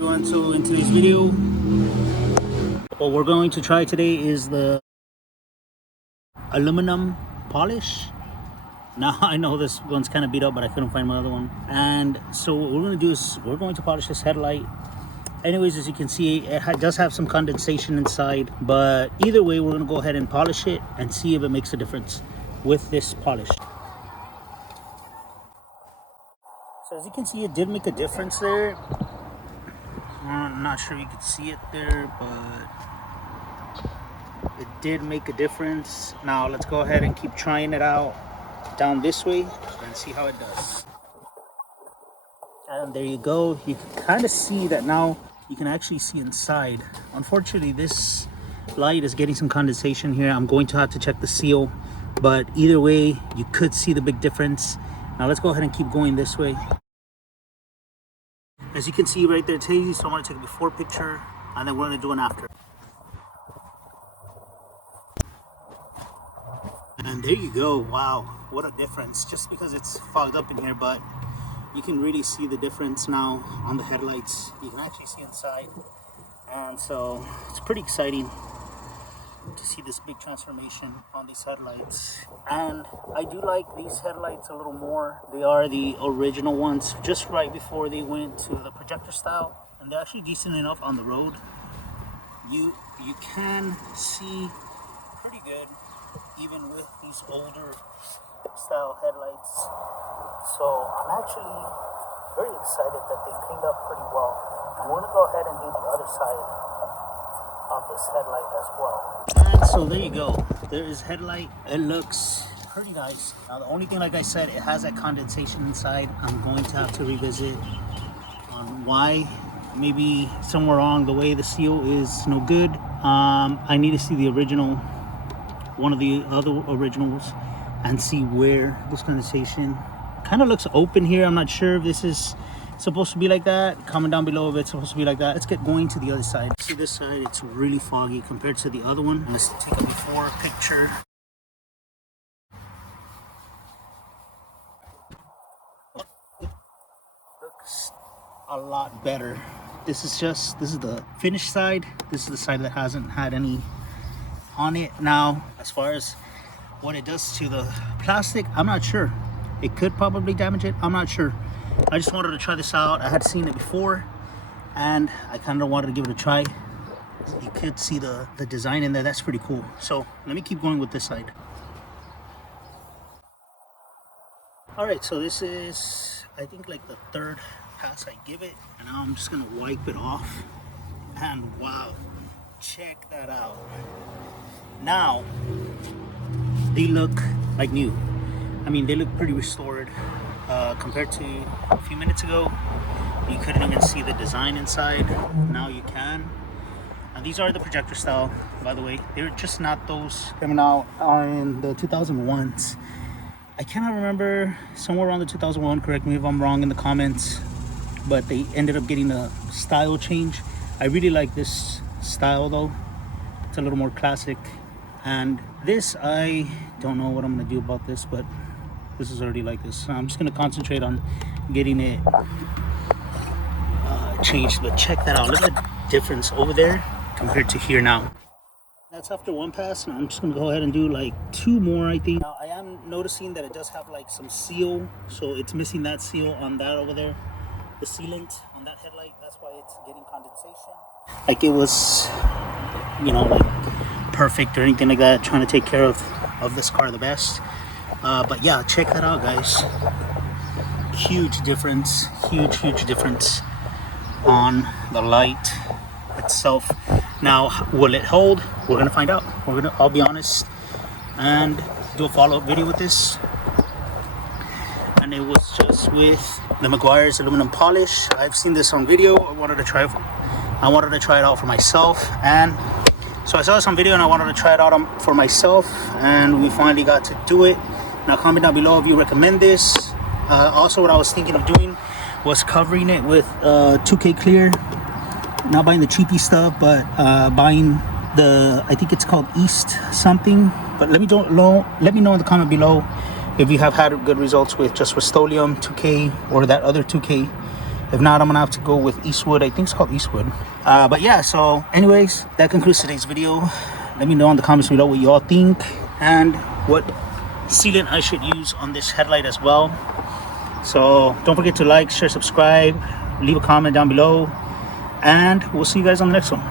Everyone, so in today's video, what we're going to try today is the aluminum polish. Now I know this one's kind of beat up, but I couldn't find my other one. And so what we're going to do is we're going to polish this headlight. Anyways, as you can see, it does have some condensation inside, but either way, we're going to go ahead and polish it and see if it makes a difference with this polish. So as you can see, it did make a difference there. I'm not sure you could see it there, but it did make a difference. Now let's go ahead and keep trying it out down this way and see how it does. And there you go. You can kind of see that now. You can actually see inside. Unfortunately, this light is getting some condensation here. I'm going to have to check the seal, but either way, you could see the big difference. Now let's go ahead and keep going this way. As you can see right there, Tazy, so I want to take a before picture and then we're going to do an after. And there you go. Wow, what a difference. Just because it's fogged up in here, but you can really see the difference now on the headlights. You can actually see inside. And so it's pretty exciting to see this big transformation on these headlights. And I do like these headlights a little more. They are the original ones, just right before they went to the projector style, and they're actually decent enough on the road. You can see pretty good even with these older style headlights. So I'm actually very excited that they cleaned up pretty well. I'm going to go ahead and do the other side of this headlight as well. And so there you go. There is headlight. It looks pretty nice. Now the only thing, like I said, it has that condensation inside. I'm going to have to revisit on why. Maybe somewhere along the way the seal is no good. I need to see the original, one of the other originals, and see where this condensation kind of looks open here. I'm not sure if this is supposed to be like that. Comment down below if it's supposed to be like that. Let's get going to the other side. See this side, it's really foggy compared to the other one. Let's take a before picture. Looks a lot better. This is the finished side. This is the side that hasn't had any on it. Now, as far as what it does to the plastic, I'm not sure. It could probably damage it. I'm not sure. I just wanted to try this out. I had seen it before and I kind of wanted to give it a try. You could see the design in there. That's pretty cool. So let me keep going with this side. All right, so this is, I think, like the third pass I give it, and now I'm just gonna wipe it off. And wow, check that out. Now they look like new. I mean, they look pretty restored. Compared to a few minutes ago, you couldn't even see the design inside. Now you can. And these are the projector style, by the way. They're just not those coming out in the 2001s. I cannot remember, somewhere around the 2001, correct me if I'm wrong in the comments, but they ended up getting a style change. I really like this style though. It's a little more classic. And this, I don't know what I'm gonna do about this, but this is already like this. So I'm just gonna concentrate on getting it changed. But check that out. Look at the difference over there compared to here now. That's after one pass, and I'm just gonna go ahead and do like two more, I think. Now I am noticing that it does have like some seal, so it's missing that seal on that over there, the sealant on that headlight. That's why it's getting condensation. Like it was, you know, like perfect or anything like that. Trying to take care of this car the best. But yeah, check that out, guys. Huge difference, huge difference on the light itself. Now, will it hold? We're gonna find out. I'll be honest and do a follow-up video with this. And it was just with the Meguiar's aluminum polish. I've seen this on video. I wanted to try it out for myself, and so I saw this on video and I wanted to try it out for myself, and we finally got to do it. Now comment down below if you recommend this. Also, what I was thinking of doing was covering it with 2K clear. Not buying the cheapy stuff, but buying the, I think it's called East something. But let me know in the comment below if you have had good results with just Rust-Oleum 2K or that other 2K If not, I'm gonna have to go with Eastwood. I think it's called Eastwood. But yeah, so anyways, that concludes today's video. Let me know in the comments below what you all think and what sealant I should use on this headlight as well. So don't forget to like, share, subscribe, leave a comment down below, and we'll see you guys on the next one.